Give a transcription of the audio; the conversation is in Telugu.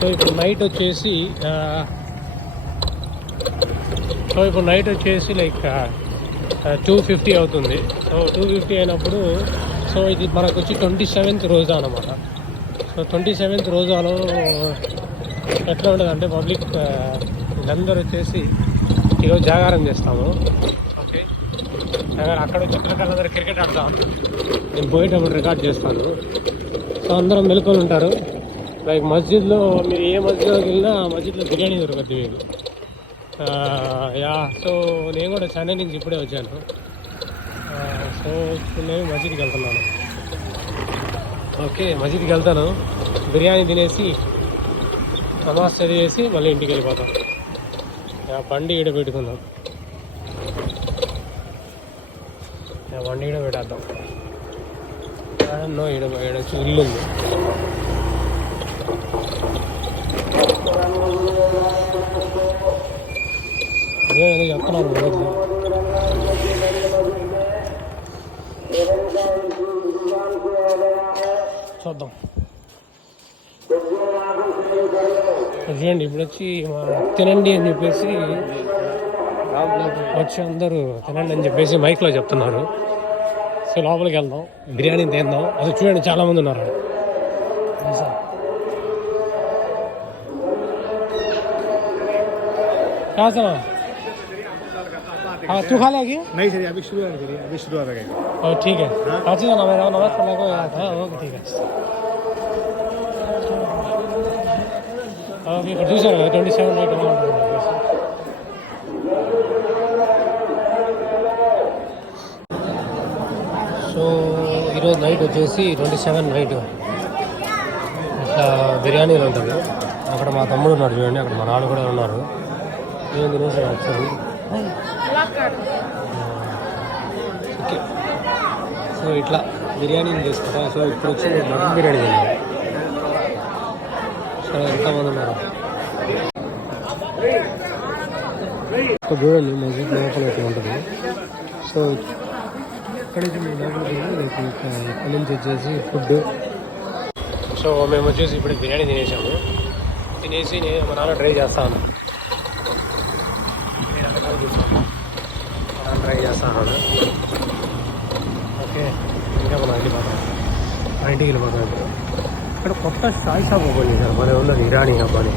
సో ఇప్పుడు నైట్ వచ్చేసి లైక్ 2:50 అవుతుంది. సో 2:50 అయినప్పుడు సో ఇది మనకు వచ్చి 27th రోజా అనమాట. సో 27th రోజాలో ఎట్లా ఉంటుంది అంటే పబ్లిక్ అందరూ వచ్చేసి ఈరోజు జాగారం చేస్తాము. ఓకే, అక్కడ వచ్చి అందరూ క్రికెట్ ఆడతాం. నేను పోయేటప్పుడు రికార్డ్ చేస్తాను. సో అందరం మెలుకొని ఉంటారు. లైక్ మస్జిద్లో మీరు ఏ మస్జిద్లోకి వెళ్ళినా మస్జిద్లో బిర్యానీ దొరకద్దు మీకు. సో నేను కూడా చెన్నై నుంచి ఇప్పుడే వచ్చాను. సో ఇప్పుడు నేను మస్జిద్కి వెళ్తున్నాను. ఓకే, మస్జిద్కి వెళ్తాను, బిర్యానీ తినేసి నమాజ్ చదివేసి మళ్ళీ ఇంటికి వెళ్ళిపోతాం. బండి ఈడ పెట్టుకుందాం, బండి ఈడ పెట్టేద్దాం. ఈడ ఇల్లు ఉంది. ఏదో చెప్తున్నాను చూద్దాం. చూడండి, ఇప్పుడు వచ్చి తినండి అని చెప్పేసి వచ్చి అందరూ తినండి అని చెప్పేసి మైక్లో చెప్తున్నారు. సో లోపలికి వెళ్దాం, బిర్యానీ తిందాం. అది చూడండి చాలామంది ఉన్నారు. कहाँ से ना? हाँ, तू खा लेगी? नहीं सर, अभी शुरू हो गया। और ठीक है, आज जाना मेरा नमाज पढ़ने को याद है. ओके, ठीक है. ओके, प्रोड्यूसर है 27 नाइट में. సో ఈరోజు నైట్ వచ్చేసి 27 నైట్ ఇట్లా బిర్యానీలు ఉంటుంది. అక్కడ మా తమ్ముడు ఉన్నాడు చూడండి, అక్కడ మా నాన్న కూడా ఉన్నారు. నేను తినేసాను ఒకసారి. ఓకే, సో ఇట్లా బిర్యానీని తీసుకుంటా. సో ఇప్పుడు వచ్చి మటన్ బిర్యానీ తిన్నాను. సో ఎంతమంది ఉన్నారు చూడండి, మస్జిద్ లోపల ఇట్లా ఉంటుంది. సో ఇక్కడి నుంచి మేము లోపలికి వెళ్ళి ఇక్కడి నుంచి వచ్చేసి ఫుడ్. సో మేము వచ్చేసి ఇప్పుడు బిర్యానీ తినేసాము. తినేసి నేను మా నాన్న ట్రై చేస్తాను. ట్రై చేస్తాను. ఓకే, ఇంకా మనం వెళ్ళిపోతాం, మా ఇంటికి వెళ్ళిపోతాం. ఇక్కడ కొత్త చాయ్ షాప్ ఓపెన్ చేశారు, భలే ఉన్నది, ఇరానీ అబ్బాని.